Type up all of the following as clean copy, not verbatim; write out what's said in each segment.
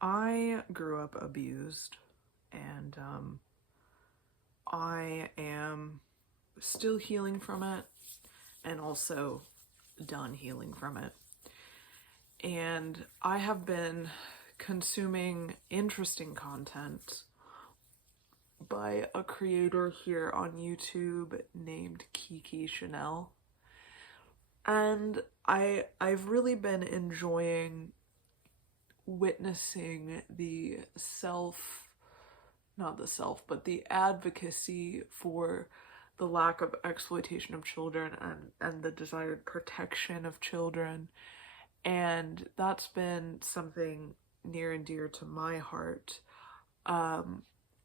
I grew up abused, and I am still healing from it and also done healing from it. And I have been consuming interesting content by a creator here on YouTube named Kiki Chanel. And I've really been enjoying witnessing the advocacy for the lack of exploitation of children and the desired protection of children. And that's been something near and dear to my heart,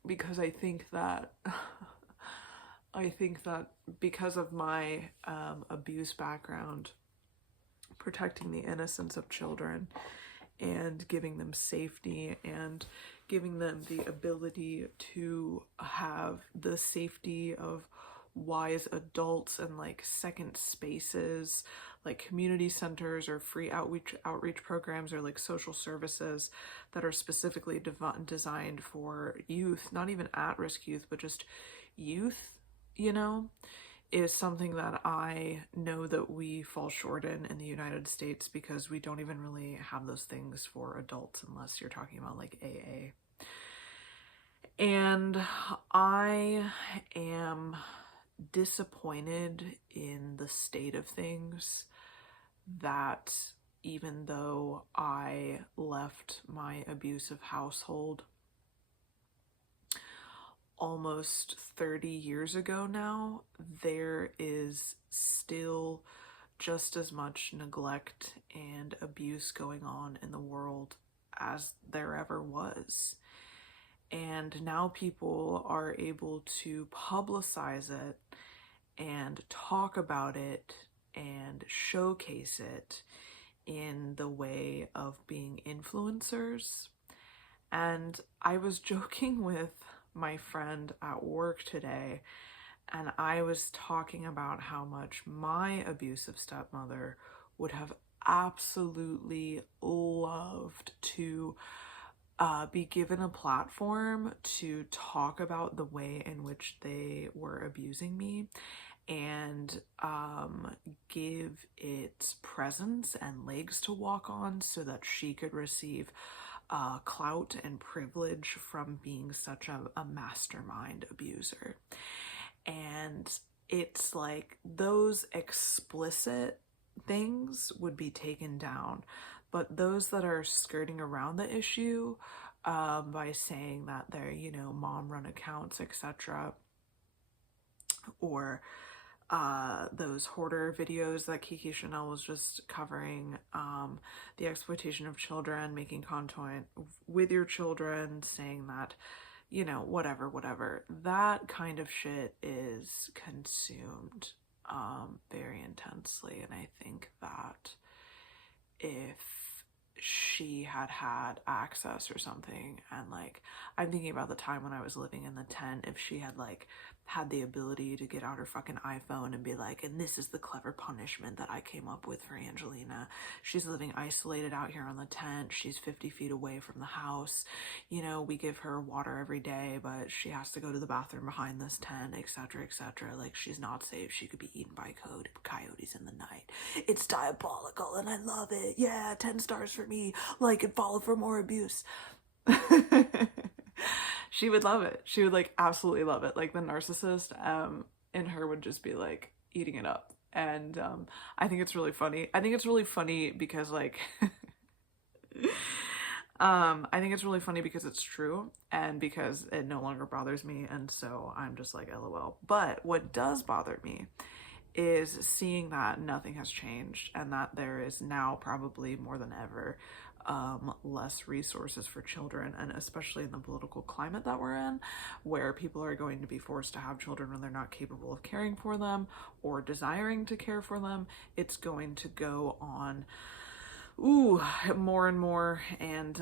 because I think that because of my abuse background, protecting the innocence of children and giving them safety and giving them the ability to have the safety of wise adults and like second spaces, like community centers or free outreach programs, or like social services that are specifically designed for youth, not even at-risk youth, but just youth, you know, is something that I know that we fall short in the United States, because we don't even really have those things for adults unless you're talking about like AA. And I am disappointed in the state of things, that even though I left my abusive household almost 30 years ago now, there is still just as much neglect and abuse going on in the world as there ever was. And now people are able to publicize it and talk about it and showcase it in the way of being influencers. And I was joking with my friend at work today, and I was talking about how much my abusive stepmother would have absolutely loved to be given a platform to talk about the way in which they were abusing me, and give it presence and legs to walk on so that she could receive clout and privilege from being such a mastermind abuser. And it's like those explicit things would be taken down, but those that are skirting around the issue by saying that they're, mom run accounts, etc., or those hoarder videos that Kiki Chanel was just covering, the exploitation of children, making content with your children, saying that, whatever. That kind of shit is consumed very intensely. And I think that if she had access or something, and like, I'm thinking about the time when I was living in the tent, if she had like had the ability to get out her fucking iPhone and be like, and this is the clever punishment that I came up with for Angelina. She's living isolated out here on the tent. She's 50 feet away from the house. We give her water every day, but she has to go to the bathroom behind this tent, etc., etc. Like, she's not safe. She could be eaten by coyotes in the night. It's diabolical and I love it. Yeah, 10 stars for me. Like and follow for more abuse. She would love it. She would like absolutely love it. Like, the narcissist in her would just be like eating it up. And I think it's really funny. I think it's really funny because like I think it's really funny because it's true, and because it no longer bothers me, and so I'm just like LOL. But what does bother me is seeing that nothing has changed, and that there is now probably more than ever less resources for children, and especially in the political climate that we're in, where people are going to be forced to have children when they're not capable of caring for them or desiring to care for them. It's going to go on more and more, and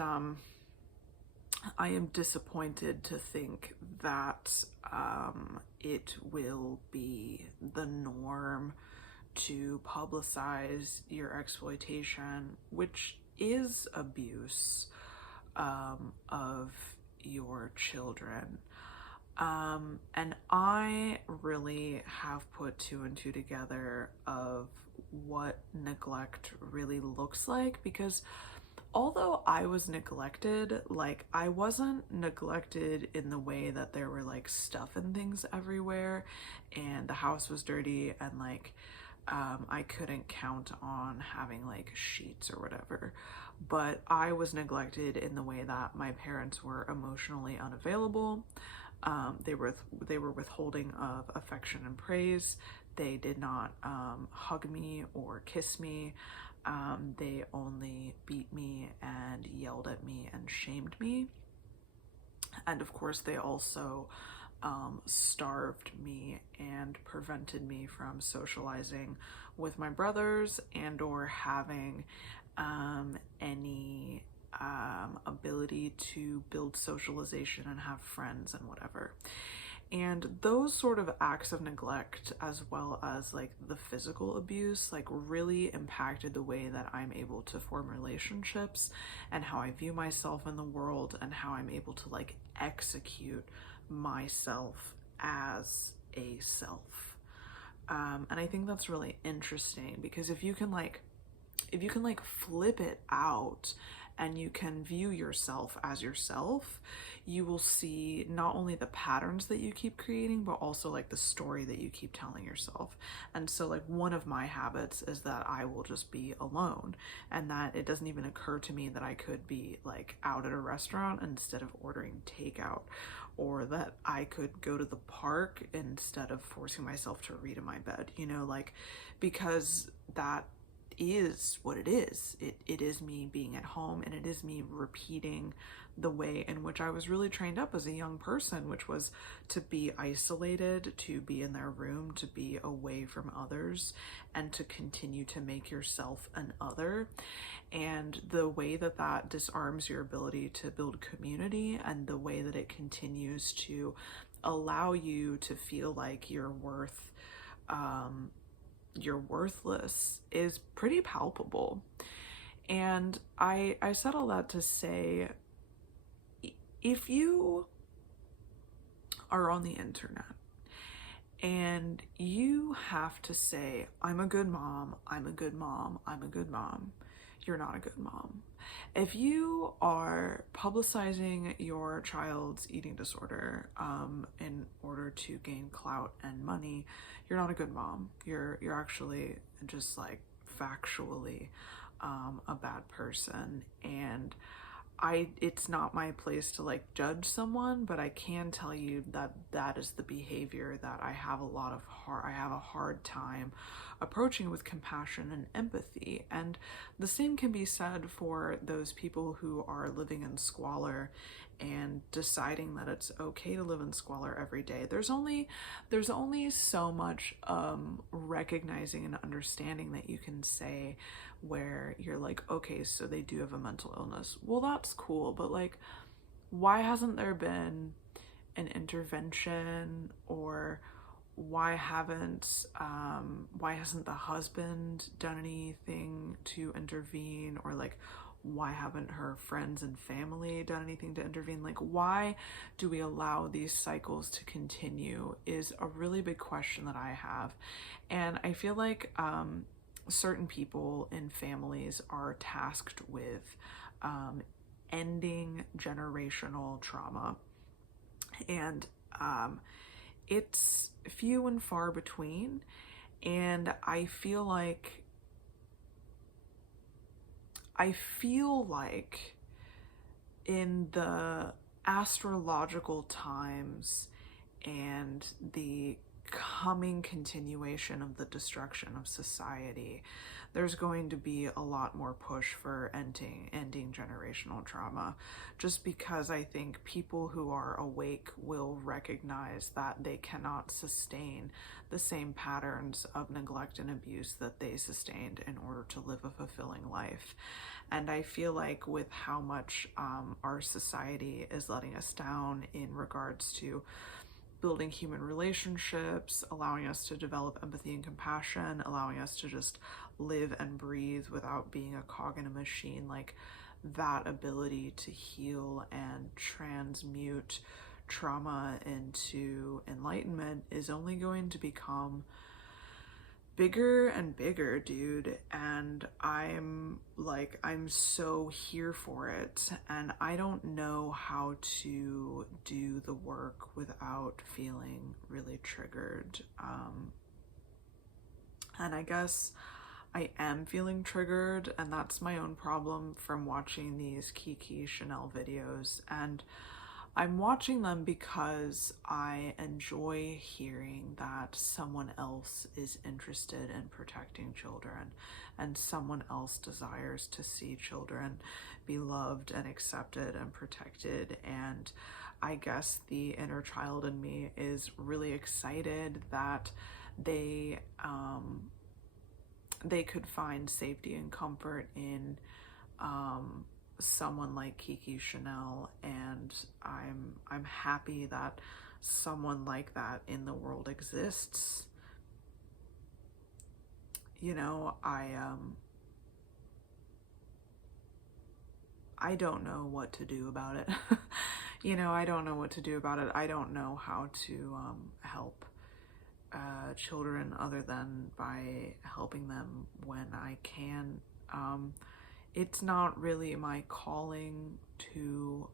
I am disappointed to think that it will be the norm to publicize your exploitation, which is abuse, of your children. And I really have put two and two together of what neglect really looks like, because although I was neglected, like, I wasn't neglected in the way that there were like stuff and things everywhere and the house was dirty and like I couldn't count on having like sheets or whatever. But I was neglected in the way that my parents were emotionally unavailable. They were withholding of affection and praise. They did not hug me or kiss me. They only beat me and yelled at me and shamed me. And of course, they also starved me and prevented me from socializing with my brothers and or having any ability to build socialization and have friends and whatever. And those sort of acts of neglect, as well as like the physical abuse, like really impacted the way that I'm able to form relationships and how I view myself in the world and how I'm able to like execute myself as a self. And I think that's really interesting, because if you can like flip it out and you can view yourself as yourself, you will see not only the patterns that you keep creating, but also like the story that you keep telling yourself. And so like one of my habits is that I will just be alone, and that it doesn't even occur to me that I could be like out at a restaurant instead of ordering takeout, or that I could go to the park instead of forcing myself to read in my bed, you know, like, because that is what it is. It is me being at home, and it is me repeating the way in which I was really trained up as a young person, which was to be isolated, to be in their room, to be away from others, and to continue to make yourself an other. And the way that that disarms your ability to build community, and the way that it continues to allow you to feel like you're worthless, is pretty palpable. And I said all that to say, if you are on the internet and you have to say, I'm a good mom, I'm a good mom, I'm a good mom, you're not a good mom. If you are publicizing your child's eating disorder in order to gain clout and money, you're not a good mom. You're actually just like factually a bad person. And it's not my place to like judge someone, but I can tell you that that is the behavior that I have a hard time approaching with compassion and empathy. And the same can be said for those people who are living in squalor and deciding that it's okay to live in squalor every day. There's only so much recognizing and understanding that you can say, where you're like, okay, so they do have a mental illness. Well, that's cool, but like, why hasn't there been an intervention? Or why hasn't the husband done anything to intervene? Or like, why haven't her friends and family done anything to intervene? Like, why do we allow these cycles to continue is a really big question that I have. And I feel like certain people in families are tasked with ending generational trauma, and it's few and far between. And I feel like in the astrological times and the coming continuation of the destruction of society, there's going to be a lot more push for ending generational trauma, just because I think people who are awake will recognize that they cannot sustain the same patterns of neglect and abuse that they sustained in order to live a fulfilling life. And I feel like with how much our society is letting us down in regards to building human relationships, allowing us to develop empathy and compassion, allowing us to just live and breathe without being a cog in a machine, like, that ability to heal and transmute trauma into enlightenment is only going to become bigger and bigger, dude. And I'm so here for it. And I don't know how to do the work without feeling really triggered. And I guess I am feeling triggered, and that's my own problem from watching these Kiki Chanel videos. And I'm watching them because I enjoy hearing that someone else is interested in protecting children, and someone else desires to see children be loved and accepted and protected. And I guess the inner child in me is really excited that they could find safety and comfort in someone like Kiki Chanel, and I'm happy that someone like that in the world exists. You know, I don't know what to do about it. You know, I don't know what to do about it. I don't know how to help children other than by helping them when I can. It's not really my calling to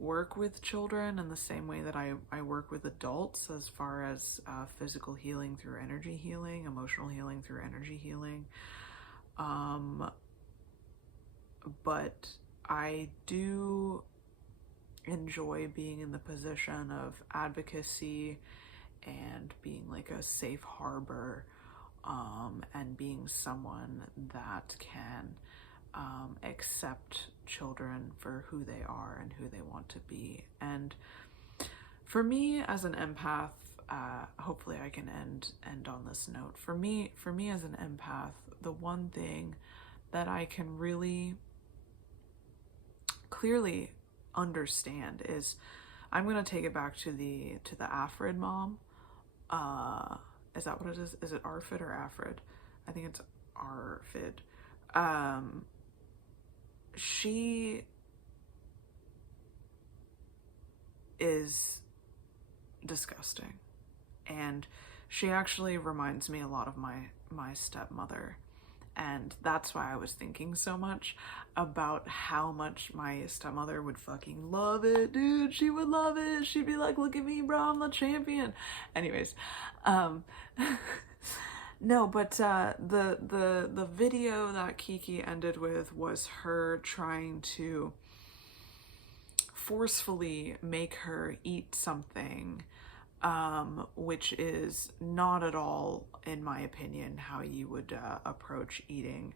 work with children in the same way that I work with adults, as far as physical healing through energy healing, emotional healing through energy healing. But I do enjoy being in the position of advocacy and being like a safe harbor, and being someone that can accept children for who they are and who they want to be. And for me as an empath, hopefully I can end on this note. For me as an empath, the one thing that I can really clearly understand is, I'm gonna take it back to the Afrid mom. Is that what it is? Is it Arfid or Afrid? I think it's Arfid. She is disgusting, and she actually reminds me a lot of my stepmother. And that's why I was thinking so much about how much my stepmother would fucking love it, dude. She would love it. She'd be like, look at me, bro, I'm the champion. Anyways, no, but the video that Kiki ended with was her trying to forcefully make her eat something, which is not at all, in my opinion, how you would approach eating.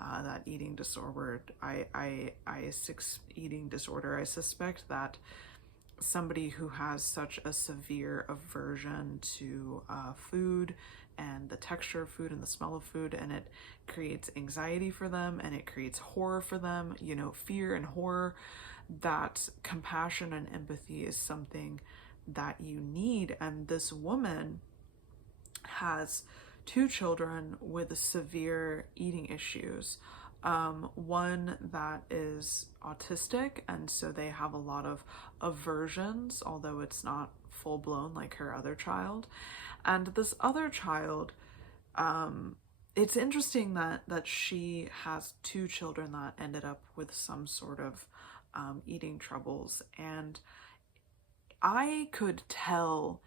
That eating disorder. Eating disorder. I suspect that somebody who has such a severe aversion to food and the texture of food and the smell of food, and it creates anxiety for them and it creates horror for them, you know, fear and horror, that compassion and empathy is something that you need. And this woman has 2 children with severe eating issues. One that is autistic, and so they have a lot of aversions, although it's not full blown like her other child. And this other child, it's interesting that she has 2 children that ended up with some sort of eating troubles. And I could tell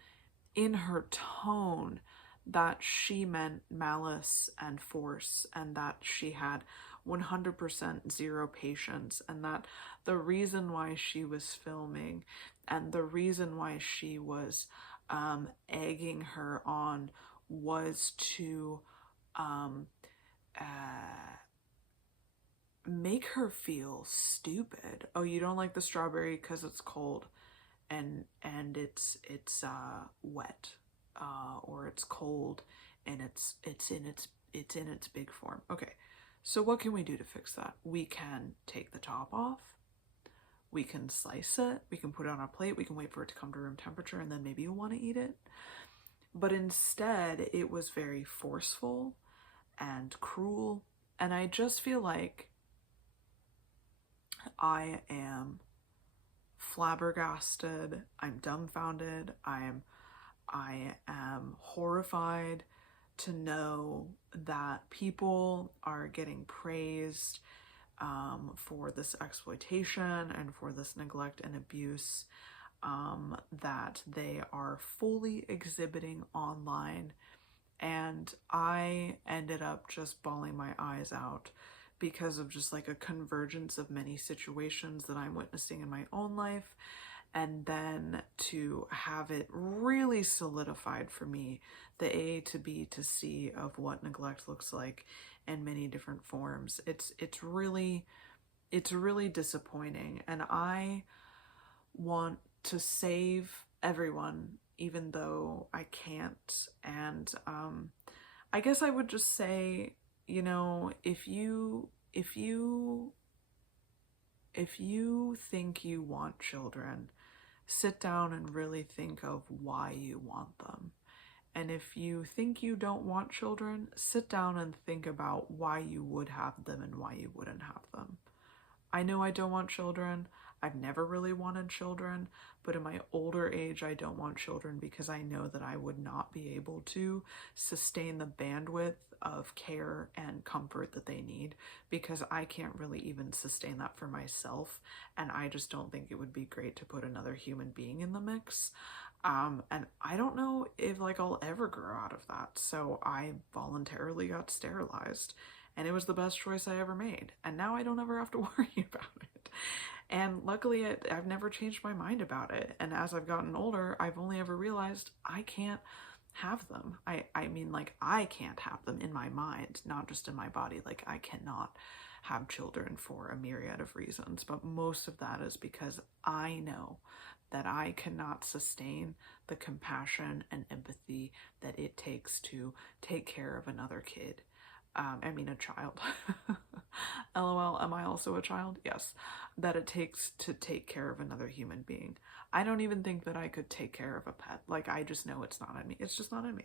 in her tone that she meant malice and force, and that she had 100% zero patience, and that the reason why she was filming and the reason why she was egging her on was to make her feel stupid. Oh, you don't like the strawberry because it's cold and it's wet, or it's cold and it's in its big form. Okay, so what can we do to fix that? We can take the top off, we can slice it, we can put it on a plate, we can wait for it to come to room temperature, and then maybe you'll want to eat it. But instead, it was very forceful, and cruel. And I just feel like I am flabbergasted, I'm dumbfounded, I am horrified to know that people are getting praised for this exploitation and for this neglect and abuse that they are fully exhibiting online. And I ended up just bawling my eyes out because of just like a convergence of many situations that I'm witnessing in my own life. And then to have it really solidified for me, the A to B to C of what neglect looks like in many different forms. It's really disappointing. And I want to save everyone, even though I can't. And I guess I would just say, you know, if you think you want children, sit down and really think of why you want them. And if you think you don't want children, sit down and think about why you would have them and why you wouldn't have them. I know I don't want children. I've never really wanted children, but in my older age, I don't want children because I know that I would not be able to sustain the bandwidth of care and comfort that they need, because I can't really even sustain that for myself, and I just don't think it would be great to put another human being in the mix. And I don't know if like I'll ever grow out of that, so I voluntarily got sterilized. And it was the best choice I ever made. And now I don't ever have to worry about it. And luckily, I've never changed my mind about it. And as I've gotten older, I've only ever realized I can't have them. I mean, like, I can't have them in my mind, not just in my body. Like, I cannot have children for a myriad of reasons. But most of that is because I know that I cannot sustain the compassion and empathy that it takes to take care of another kid. I mean, a child. LOL, am I also a child? Yes. That it takes to take care of another human being. I don't even think that I could take care of a pet. Like, I just know it's not in me. It's just not in me.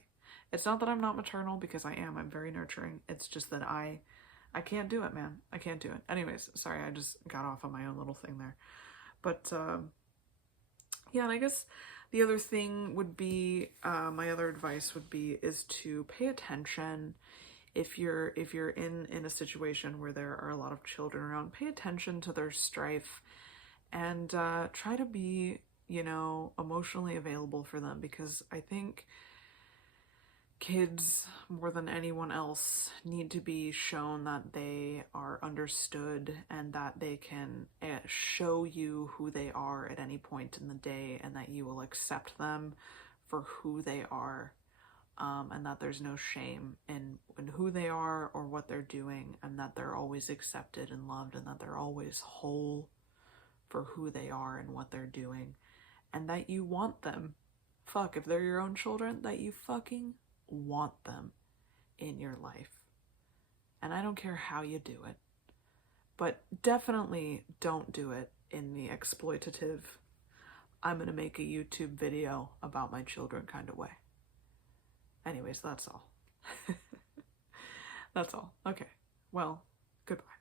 It's not that I'm not maternal, because I am. I'm very nurturing. It's just that I can't do it, man. I can't do it. Anyways, sorry, I just got off on my own little thing there. But, yeah, and I guess the other thing would be, my other advice would be, is to pay attention. If you're in a situation where there are a lot of children around, pay attention to their strife and try to be, you know, emotionally available for them, because I think kids, more than anyone else, need to be shown that they are understood and that they can show you who they are at any point in the day, and that you will accept them for who they are. And that there's no shame in who they are or what they're doing, and that they're always accepted and loved, and that they're always whole for who they are and what they're doing, and that you want them. Fuck, if they're your own children, that you fucking want them in your life. And I don't care how you do it, but definitely don't do it in the exploitative, I'm gonna make a YouTube video about my children kind of way. Anyways, that's all. That's all. Okay. Well, goodbye.